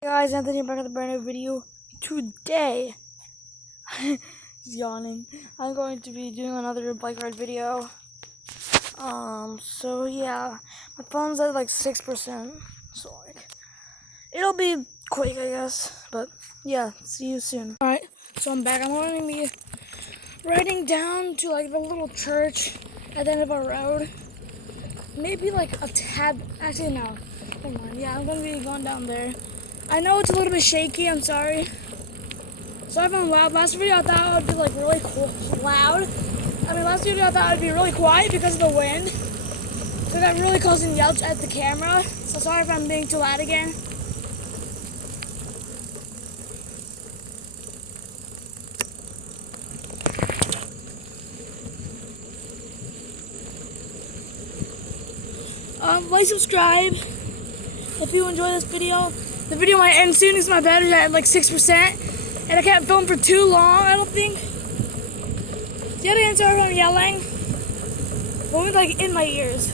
Hey guys, Anthony back with a brand new video. Today, he's yawning. I'm going to be doing another bike ride video. So yeah, my phone's at like 6%, so like, it'll be quick, I guess. But yeah, see you soon. Alright, so I'm back. I'm going to be riding down to like the little church at the end of our road. Maybe like a tad, actually no, never mind. Yeah, I'm going to be going down there. I know it's a little bit shaky, I'm sorry. Sorry if I'm loud. Last video I thought it would be like really loud. Last video I thought it would be really quiet because of the wind. So I got really close and yelped at the camera. So sorry if I'm being too loud again. Like, subscribe if you enjoy this video. The video might end soon because my battery's at like 6%. And I can't film for too long, I don't think. The other answer if I'm yelling. Only like in my ears.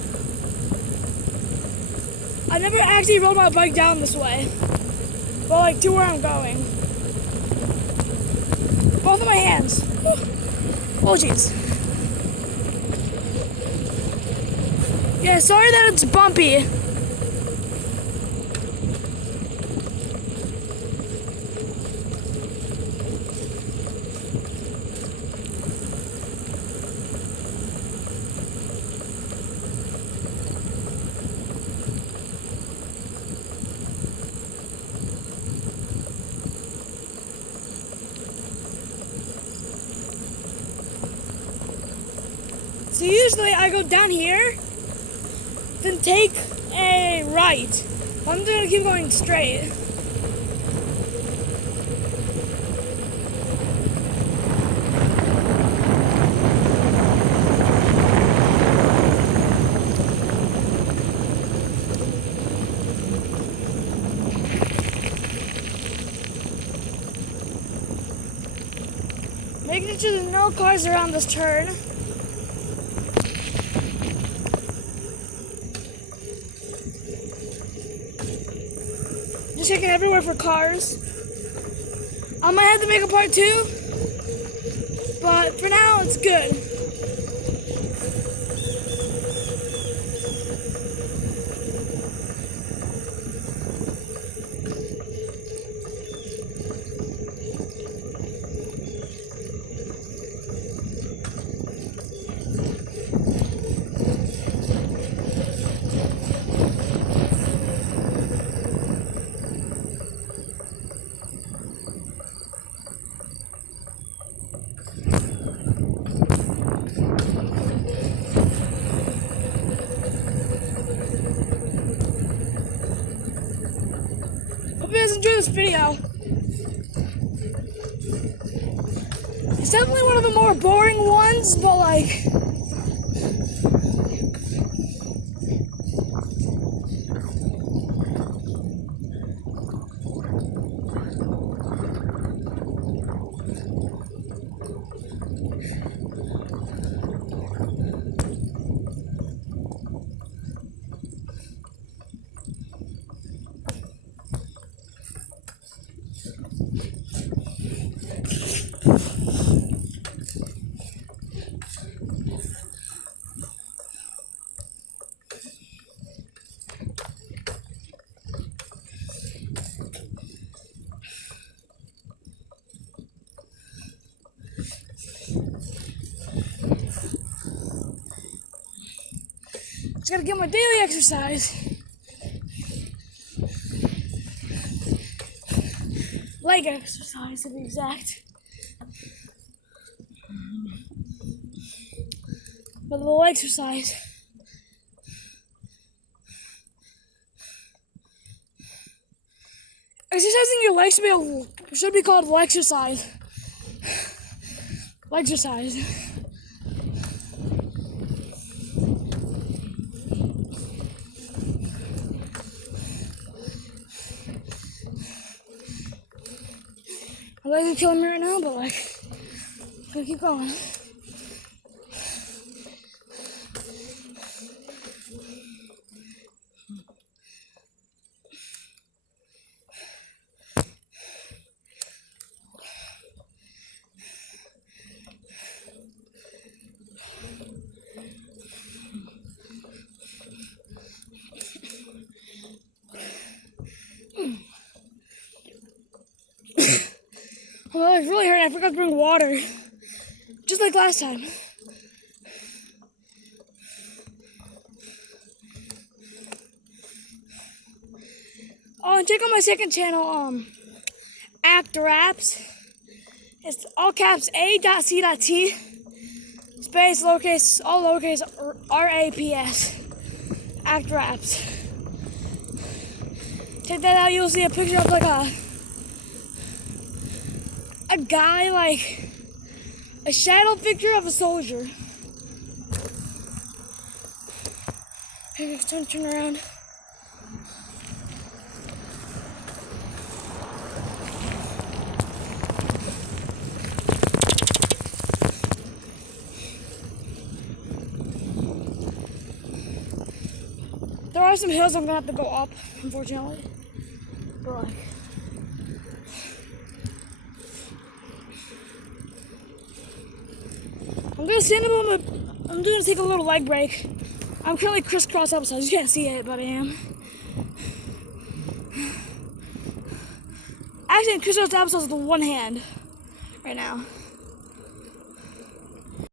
I never actually rode my bike down this way. But like to where I'm going. Both of my hands. Oh jeez. Yeah, sorry that it's bumpy. So usually I go down here, then take a right. I'm just gonna keep going straight. Making sure there's no cars around this turn. Just checking everywhere for cars. I might have to make a part 2, but for now it's good. Hope you guys enjoy this video. It's definitely one of the more boring ones, but like, just gotta get my daily exercise. Leg exercise to be exact. But the leg exercise. Exercising your legs should be called leg exercise. Leg exercise. My legs are killing me right now, but like, I'm gonna keep going. Oh, my leg's really hurting. I forgot to bring water. Just like last time. Oh, and check out my second channel, A.C.T. Raps. It's all caps A.C.T. Space, lowercase, all lowercase, R-A-P-S. A.C.T. Raps. Check that out, you'll see a picture of like a guy, like a shadow picture of a soldier. Hey, turn around. There are some hills I'm gonna have to go up, unfortunately. But like, I'm gonna take a little leg break. I'm currently crisscross episodes. You can't see it, but I am. Actually, crisscross episodes with one hand right now.